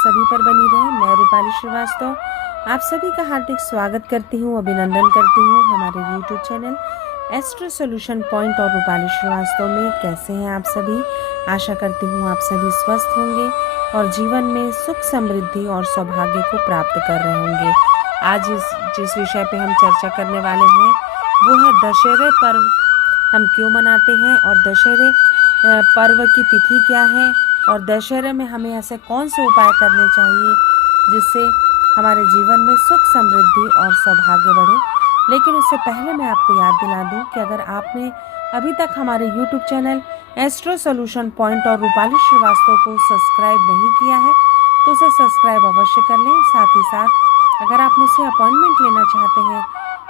सभी पर बनी रहे। मैं रूपाली श्रीवास्तव आप सभी का हार्दिक स्वागत करती हूँ, अभिनंदन करती हूँ हमारे YouTube channel astro solution point और रूपाली श्रीवास्तव में। कैसे हैं आप सभी? आशा करती हूँ आप सभी स्वस्थ होंगे और जीवन में सुख समृद्धि और सौभाग्य को प्राप्त कर रहे होंगे। आज जिस विषय पे हम चर्चा करने वाले हैं वो है दशहरे पर्व हम क्यों मनाते हैं और दशहरे पर्व की तिथि क्या है और दशहरे में हमें ऐसे कौन से उपाय करने चाहिए जिससे हमारे जीवन में सुख समृद्धि और सौभाग्य बढ़े। लेकिन उससे पहले मैं आपको याद दिला दूं कि अगर आपने अभी तक हमारे YouTube channel astro solution point और रूपाली श्रीवास्तव को सब्सक्राइब नहीं किया है तो उसे सब्सक्राइब अवश्य कर लें। साथ ही साथ अगर आप मुझसे अपॉइंटमेंट लेना चाहते हैं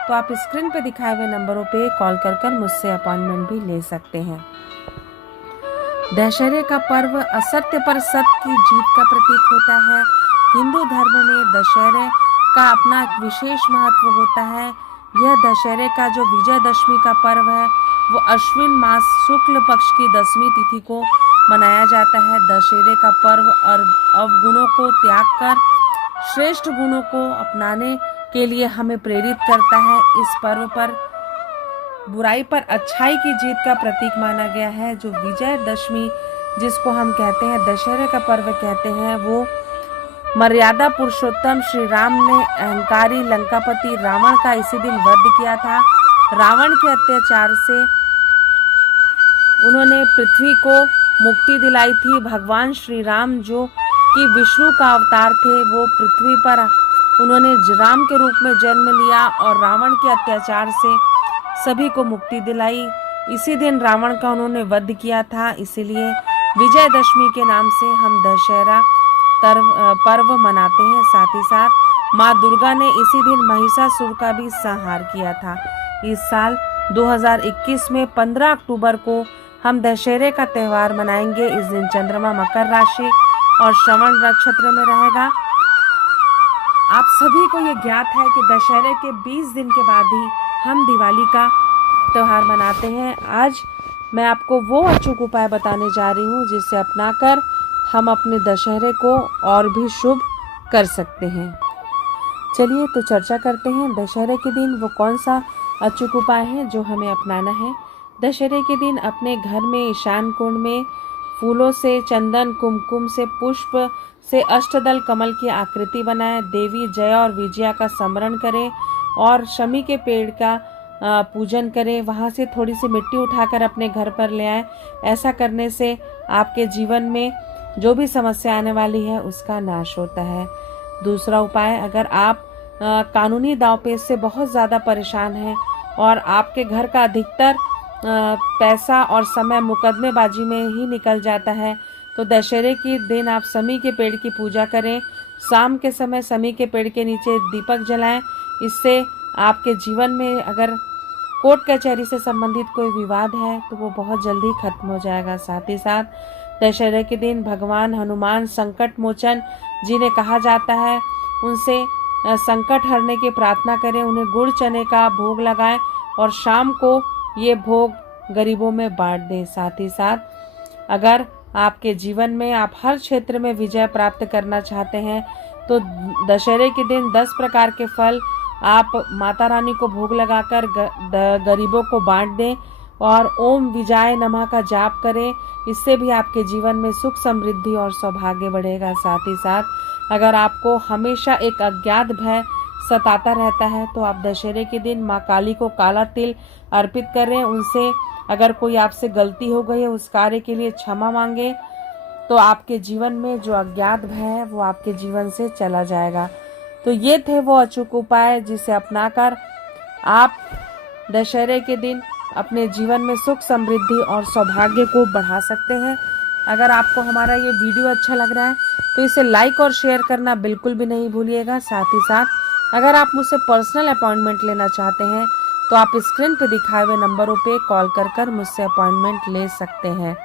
तो आप स्क्रीन पर दिखाए हुए नंबरों पर कॉल कर मुझसे अपॉइंटमेंट भी ले सकते हैं। दशहरे का पर्व असत्य पर सत्य की जीत का प्रतीक होता है। हिंदू धर्म में दशहरे का अपना एक विशेष महत्व होता है। यह दशहरे का जो विजयदशमी का पर्व है वो अश्विन मास शुक्ल पक्ष की 10वीं तिथि को मनाया जाता है। दशहरे का पर्व अवगुणों को त्याग कर श्रेष्ठ गुणों को अपनाने के लिए हमें प्रेरित करता है। इस पर्व पर बुराई पर अच्छाई की जीत का प्रतीक माना गया है। जो विजयदशमी जिसको हम कहते हैं दशहरे का पर्व कहते हैं, वो मर्यादा पुरुषोत्तम श्री राम ने अहंकारी लंकापति रावण का इसी दिन वध किया था। रावण के अत्याचार से उन्होंने पृथ्वी को मुक्ति दिलाई थी। भगवान श्री राम जो कि विष्णु का अवतार थे, वो पृथ्वी पर उन्होंने राम के रूप में जन्म लिया और रावण के अत्याचार से सभी को मुक्ति दिलाई। इसी दिन रावण का उन्होंने वध किया था, इसीलिए विजयदशमी के नाम से हम दशहरा पर्व मनाते हैं। साथ ही साथ माँ दुर्गा ने इसी दिन महिषासुर का भी संहार किया था। इस साल 2021 में 15 अक्टूबर को हम दशहरे का त्यौहार मनाएंगे। इस दिन चंद्रमा मकर राशि और श्रवण नक्षत्र में रहेगा। आप सभी को ये ज्ञात है कि दशहरे के 20 दिन के बाद ही हम दिवाली का त्यौहार मनाते हैं। आज मैं आपको वो अचूक उपाय बताने जा रही हूँ जिससे अपनाकर हम अपने दशहरे को और भी शुभ कर सकते हैं। चलिए तो चर्चा करते हैं दशहरे के दिन वो कौन सा अचूक उपाय है जो हमें अपनाना है। दशहरे के दिन अपने घर में ईशान कोण में फूलों से, चंदन कुमकुम से, पुष्प से अष्टदल कमल की आकृति बनाएं। देवी जया और विजया का स्मरण करें और शमी के पेड़ का पूजन करें। वहाँ से थोड़ी सी मिट्टी उठाकर अपने घर पर ले आएं। ऐसा करने से आपके जीवन में जो भी समस्या आने वाली है उसका नाश होता है। दूसरा उपाय, अगर आप कानूनी दांवपेच से बहुत ज़्यादा परेशान हैं और आपके घर का अधिकतर पैसा और समय मुकदमेबाजी में ही निकल जाता है तो दशहरे के दिन आप शमी के पेड़ की पूजा करें। शाम के समय शमी के पेड़ के नीचे दीपक जलाएं। इससे आपके जीवन में अगर कोर्ट कचहरी से संबंधित कोई विवाद है तो वो बहुत जल्दी खत्म हो जाएगा। साथ ही साथ दशहरे के दिन भगवान हनुमान संकट मोचन जिन्हें कहा जाता है, उनसे संकट हरने की प्रार्थना करें। उन्हें गुड़ चने का भोग लगाएं और शाम को ये भोग गरीबों में बांट दें। साथ ही साथ अगर आपके जीवन में आप हर क्षेत्र में विजय प्राप्त करना चाहते हैं तो दशहरे के दिन 10 प्रकार के फल आप माता रानी को भोग लगाकर गरीबों को बांट दें और ओम विजय नमः का जाप करें। इससे भी आपके जीवन में सुख समृद्धि और सौभाग्य बढ़ेगा। साथ ही साथ अगर आपको हमेशा एक अज्ञात भय सताता रहता है तो आप दशहरे के दिन माँ काली को काला तिल अर्पित करें। उनसे अगर कोई आपसे गलती हो गई है उस कार्य के लिए क्षमा मांगे तो आपके जीवन में जो अज्ञात भय है वो आपके जीवन से चला जाएगा। तो ये थे वो अचूक उपाय जिसे अपनाकर आप दशहरे के दिन अपने जीवन में सुख समृद्धि और सौभाग्य को बढ़ा सकते हैं। अगर आपको हमारा ये वीडियो अच्छा लग रहा है तो इसे लाइक और शेयर करना बिल्कुल भी नहीं भूलिएगा। साथ ही साथ अगर आप मुझसे पर्सनल अपॉइंटमेंट लेना चाहते हैं तो आप स्क्रीन पर दिखाए हुए नंबरों पे कॉल कर मुझसे अपॉइंटमेंट ले सकते हैं।